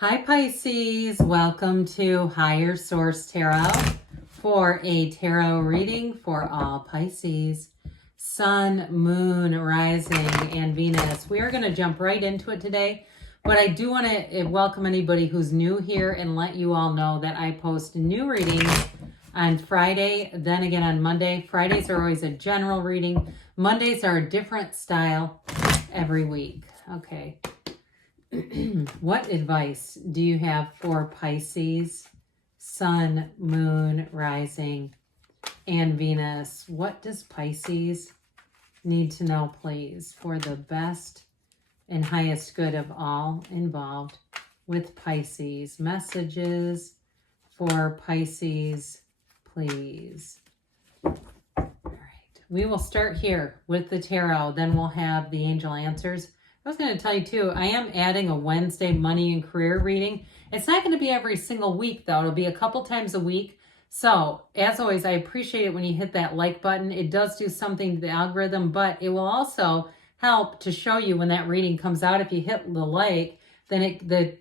Hi Pisces, welcome to Higher Source Tarot for a tarot reading for all Pisces, Sun, Moon, Rising, and Venus. We are going to jump right into it today, but I do want to welcome anybody who's new here and let you all know that I post new readings on Friday, then again on Monday. Fridays are always a general reading. Mondays are a different style every week. Okay. What advice do you have for Pisces, Sun, Moon, Rising, and Venus? What does Pisces need to know, please, for the best and highest good of all involved with Pisces? Messages for Pisces, please. All right. We will start here with the tarot, then we'll have the angel answers. I was going to tell you too, I am adding a Wednesday money and career reading. It's not going to be every single week though. It'll be a couple times a week. So as always, I appreciate it when you hit that like button. It does do something to the algorithm, but it will also help to show you when that reading comes out. If you hit the like, then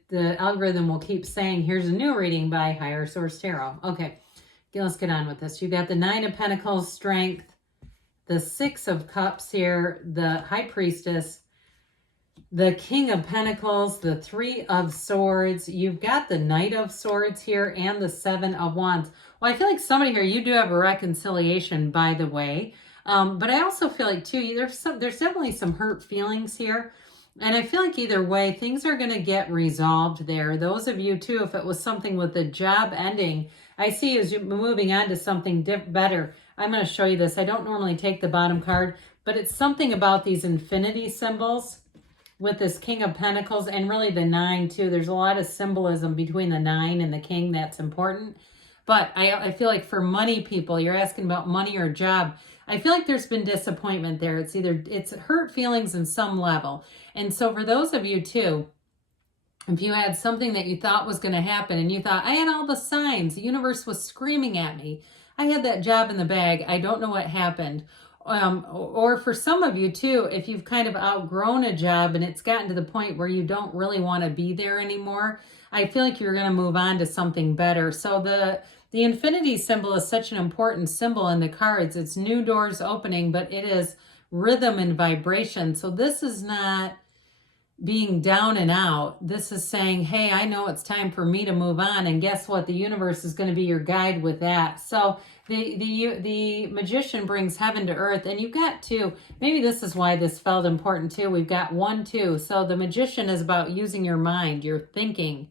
the algorithm will keep saying, here's a new reading by Higher Source Tarot. Okay, let's get on with this. You got the Nine of Pentacles, Strength, the Six of Cups here, the High Priestess, the King of Pentacles, the Three of Swords. You've got the Knight of Swords here and the Seven of Wands. Well, I feel like somebody here, you do have a reconciliation, by the way. But I also feel like, too, there's definitely some hurt feelings here. And I feel like either way, things are going to get resolved there. Those of you, too, if it was something with the job ending, I see as you're moving on to something better. I'm going to show you this. I don't normally take the bottom card, but it's something about these infinity symbols with this King of Pentacles and really the Nine too. There's a lot of symbolism between the Nine and the King that's important. But I feel like for money people, you're asking about money or job. I feel like there's been disappointment there. It's hurt feelings in some level. And so for those of you too, if you had something that you thought was going to happen and you thought, I had all the signs, the universe was screaming at me, I had that job in the bag, I don't know what happened. Or for some of you too, if you've kind of outgrown a job and it's gotten to the point where you don't really want to be there anymore, I feel like you're going to move on to something better. So the infinity symbol is such an important symbol in the cards. It's new doors opening, but it is rhythm and vibration. So this is not being down and out. This is saying, hey, I know it's time for me to move on. And guess what? The universe is going to be your guide with that. So the magician brings heaven to earth, and you've got two. Maybe this is why this felt important too. We've got 1, 2. So the magician is about using your mind, your thinking,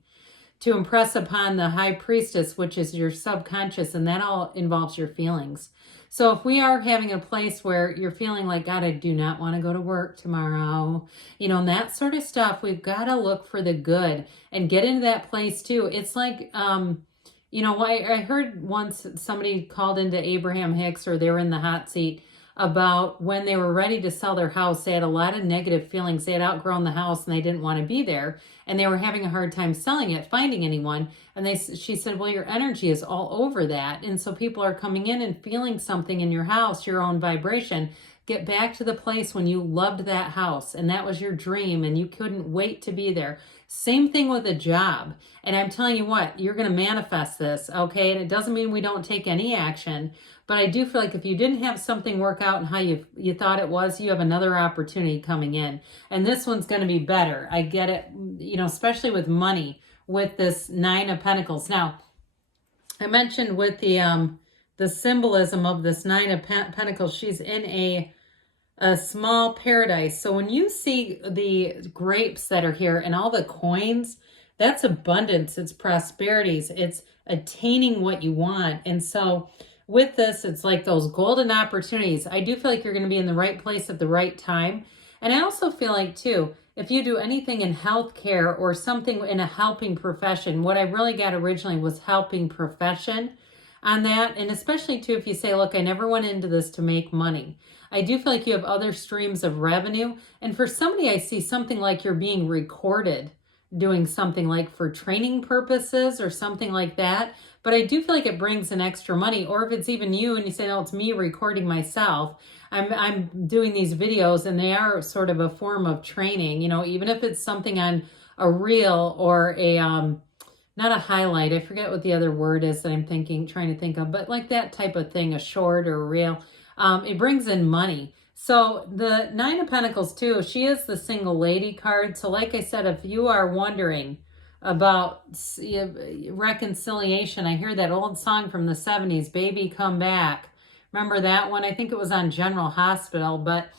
to impress upon the high priestess, which is your subconscious, and that all involves your feelings. So if we are having a place where you're feeling like, God, I do not want to go to work tomorrow, and that sort of stuff, we've got to look for the good and get into that place too. It's like, I heard once somebody called into Abraham Hicks, or they were in the hot seat, about when they were ready to sell their house. They had a lot of negative feelings. They had outgrown the house and they didn't want to be there. And they were having a hard time selling it, finding anyone. And she said, well, your energy is all over that. And so people are coming in and feeling something in your house, your own vibration. Get back to the place when you loved that house and that was your dream and you couldn't wait to be there. Same thing with a job. And I'm telling you what, you're going to manifest this, okay? And it doesn't mean we don't take any action. But I do feel like if you didn't have something work out and how you thought it was, you have another opportunity coming in. And this one's going to be better. I get it, especially with money, with this Nine of Pentacles. Now, I mentioned with the symbolism of this Nine of Pentacles, she's in a small paradise. So when you see the grapes that are here and all the coins, that's abundance, it's prosperities, it's attaining what you want. And so with this, it's like those golden opportunities. I do feel like you're going to be in the right place at the right time. And I also feel like too, if you do anything in healthcare or something in a helping profession, what I really got originally was helping profession on that. And especially too, if you say, look, I never went into this to make money. I do feel like you have other streams of revenue. And for somebody, I see something like you're being recorded doing something like for training purposes or something like that. But I do feel like it brings in extra money. Or if it's even you and you say, no, it's me recording myself. I'm doing these videos and they are sort of a form of training, even if it's something on a reel or a, not a highlight. I forget what the other word is that I'm trying to think of, but like that type of thing, a short or a reel. It brings in money. So the Nine of Pentacles too, she is the single lady card. So like I said, if you are wondering about reconciliation, I hear that old song from the 70s, Baby Come Back. Remember that one? I think it was on General Hospital. But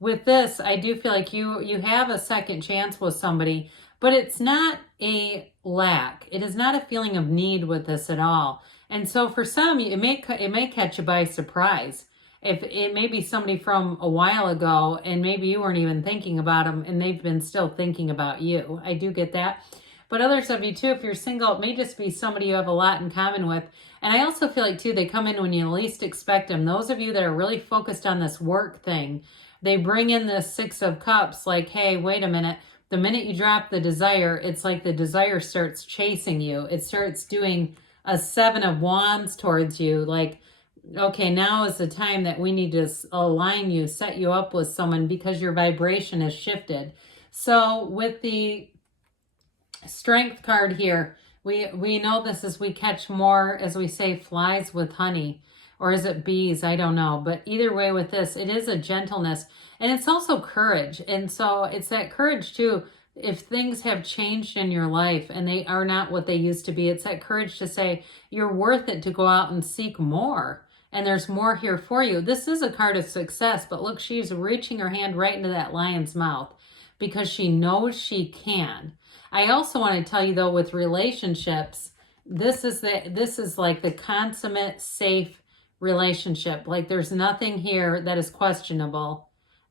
with this, I do feel like you have a second chance with somebody, but it's not a lack. It is not a feeling of need with this at all. And so for some, it may catch you by surprise. If it may be somebody from a while ago and maybe you weren't even thinking about them and they've been still thinking about you. I do get that. But others of you too, if you're single, it may just be somebody you have a lot in common with. And I also feel like too, they come in when you least expect them. Those of you that are really focused on this work thing, they bring in the Six of Cups like, hey, wait a minute. The minute you drop the desire, it's like the desire starts chasing you. It starts doing a Seven of Wands towards you. Like, okay, now is the time that we need to align you, set you up with someone because your vibration has shifted. So with the Strength card here, we know this is we catch more, as we say, flies with honey. Or is it bees? I don't know. But either way with this, it is a gentleness. And it's also courage. And so it's that courage too. If things have changed in your life and they are not what they used to be, it's that courage to say you're worth it to go out and seek more. And there's more here for you. This is a card of success. But look, she's reaching her hand right into that lion's mouth because she knows she can. I also want to tell you though, with relationships, this is like the consummate safe relationship. Like there's nothing here that is questionable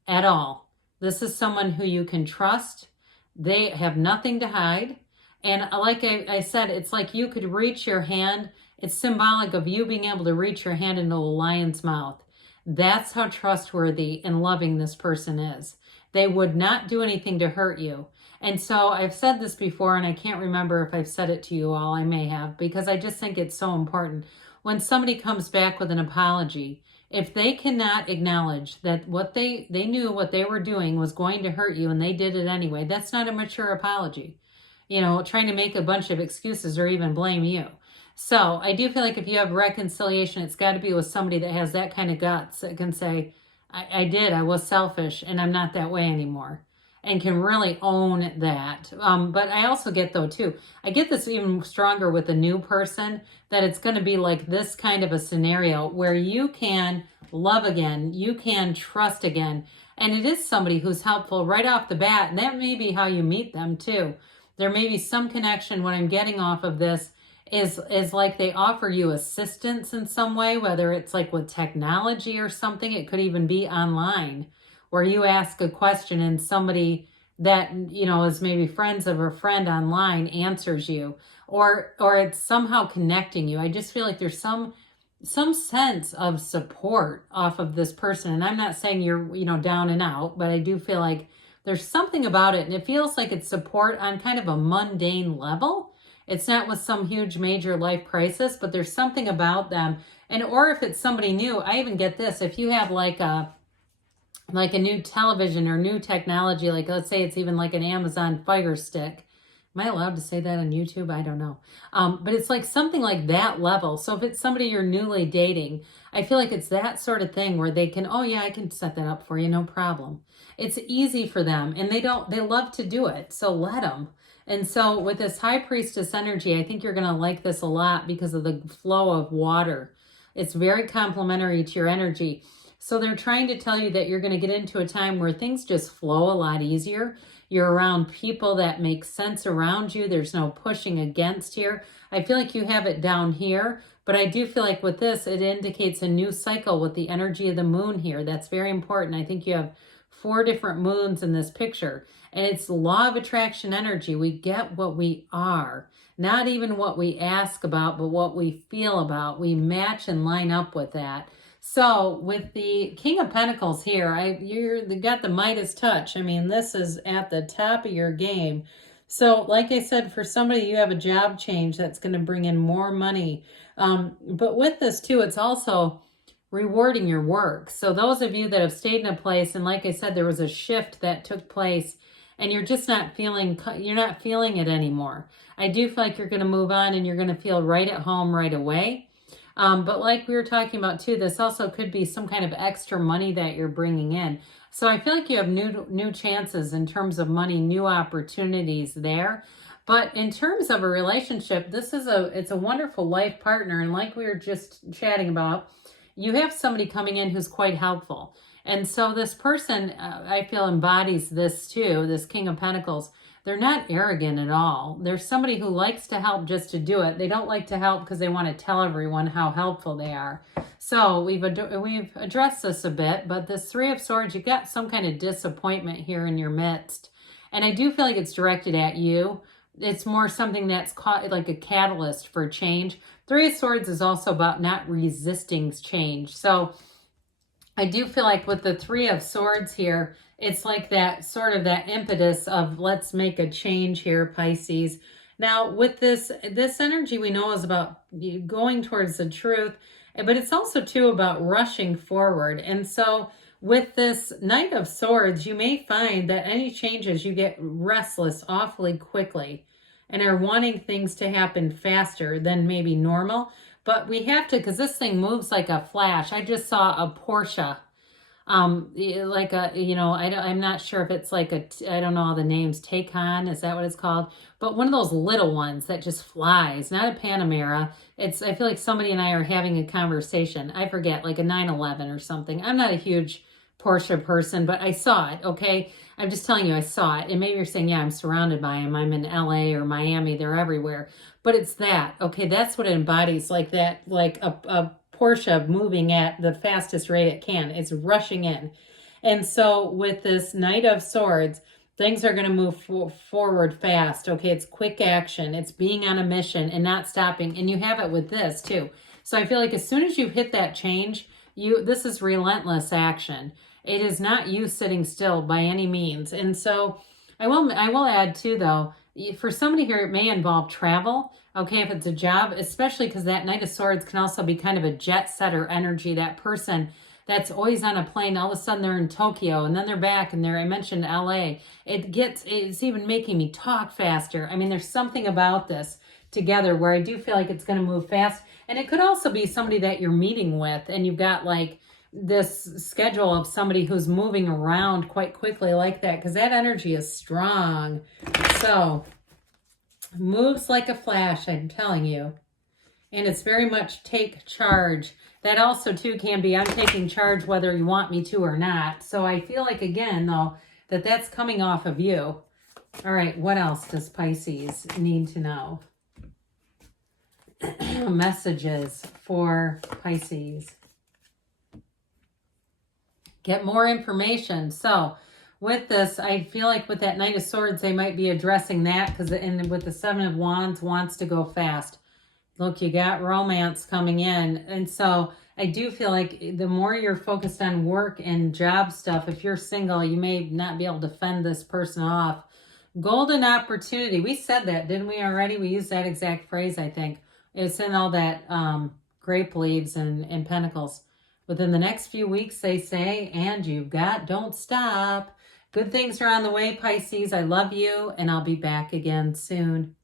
at all. This is someone who you can trust. They have nothing to hide. And like I said, it's like you could reach your hand. It's symbolic of you being able to reach your hand into a lion's mouth. That's how trustworthy and loving this person is. They would not do anything to hurt you. And so I've said this before, and I can't remember if I've said it to you all. I may have, because I just think it's so important. When somebody comes back with an apology, if they cannot acknowledge that what they knew what they were doing was going to hurt you and they did it anyway, that's not a mature apology. You know, trying to make a bunch of excuses or even blame you. So I do feel like if you have reconciliation, it's got to be with somebody that has that kind of guts that can say, I was selfish and I'm not that way anymore. And can really own that. But I also get though too, I get this even stronger with a new person, that it's going to be like this kind of a scenario where you can love again, you can trust again. And it is somebody who's helpful right off the bat. And that may be how you meet them too. There may be some connection. What I'm getting off of this is like they offer you assistance in some way, whether it's like with technology or something. It could even be online, where you ask a question and somebody that, you know, is maybe friends of a friend online answers you, or it's somehow connecting you. I just feel like there's some sense of support off of this person. And I'm not saying you're, you know, down and out, but I do feel like there's something about it. And it feels like it's support on kind of a mundane level. It's not with some huge major life crisis, but there's something about them. And, or if it's somebody new, I even get this. If you have like a new television or new technology, like let's say it's even like an Amazon Fire Stick. Am I allowed to say that on YouTube? I don't know. But it's like something like that level. So if it's somebody you're newly dating, I feel like it's that sort of thing where they can, oh yeah, I can set that up for you, no problem. It's easy for them and they love to do it. So let them. And so with this High Priestess energy, I think you're going to like this a lot because of the flow of water. It's very complementary to your energy. So they're trying to tell you that you're going to get into a time where things just flow a lot easier. You're around people that make sense around you. There's no pushing against here. I feel like you have it down here, but I do feel like with this, it indicates a new cycle with the energy of the moon here. That's very important. I think you have 4 different moons in this picture, and it's law of attraction energy. We get what we are, not even what we ask about, but what we feel about. We match and line up with that. So with the King of Pentacles here, you got the Midas touch. I mean, this is at the top of your game. So like I said, for somebody, you have a job change that's going to bring in more money. But with this too, it's also rewarding your work. So those of you that have stayed in a place, and like I said, there was a shift that took place and you're just not feeling it anymore. I do feel like you're going to move on and you're going to feel right at home right away. But like we were talking about too, this also could be some kind of extra money that you're bringing in. So I feel like you have new chances in terms of money, new opportunities there. But in terms of a relationship, it's a wonderful life partner. And like we were just chatting about, you have somebody coming in who's quite helpful. And so this person, I feel, embodies this too, this King of Pentacles. They're not arrogant at all. There's somebody who likes to help just to do it. They don't like to help because they want to tell everyone how helpful they are. So we've addressed this a bit, but this Three of Swords, you got some kind of disappointment here in your midst. And I do feel like it's directed at you. It's more something that's caught like a catalyst for change. Three of Swords is also about not resisting change. So I do feel like with the Three of Swords here, it's like that sort of that impetus of let's make a change here, Pisces. Now with this energy we know is about going towards the truth, but it's also too about rushing forward. And so with this Knight of Swords, you may find that any changes, you get restless awfully quickly and are wanting things to happen faster than maybe normal. But we have to, because this thing moves like a flash. I just saw a Porsche, like a, I'm not sure if it's like I don't know all the names, Taycan, is that what it's called? But one of those little ones that just flies, not a Panamera. I feel like somebody and I are having a conversation. I forget, like a 911 or something. I'm not a huge Porsche person, but I saw it, okay? I'm just telling you, I saw it. And maybe you're saying, yeah, I'm surrounded by them. I'm in LA or Miami. They're everywhere. But it's that, okay? That's what it embodies, like that, like a Porsche moving at the fastest rate it can. It's rushing in. And so with this Knight of Swords, things are going to move forward fast, okay? It's quick action. It's being on a mission and not stopping. And you have it with this too. So I feel like as soon as you hit that change, this is relentless action. It is not you sitting still by any means. And so I will add too, though, for somebody here, it may involve travel, okay, if it's a job, especially because that Knight of Swords can also be kind of a jet setter energy, that person that's always on a plane, all of a sudden they're in Tokyo, and then they're back, and I mentioned LA. It's even making me talk faster. I mean, there's something about this together where I do feel like it's going to move fast. And it could also be somebody that you're meeting with, and you've got like this schedule of somebody who's moving around quite quickly like that, because that energy is strong. So moves like a flash, I'm telling you. And it's very much take charge. That also too can be I'm taking charge whether you want me to or not. So I feel like, again, though, that's coming off of you. All right, what else does Pisces need to know? Messages for Pisces. Get more information. So with this, I feel like with that Knight of Swords, they might be addressing that, because with the Seven of Wands, wants to go fast. Look, you got romance coming in. And so I do feel like the more you're focused on work and job stuff, if you're single, you may not be able to fend this person off. Golden opportunity. We said that, didn't we already? We used that exact phrase, I think. It's in all that grape leaves and Pentacles. Within the next few weeks, they say, and don't stop. Good things are on the way, Pisces. I love you, and I'll be back again soon.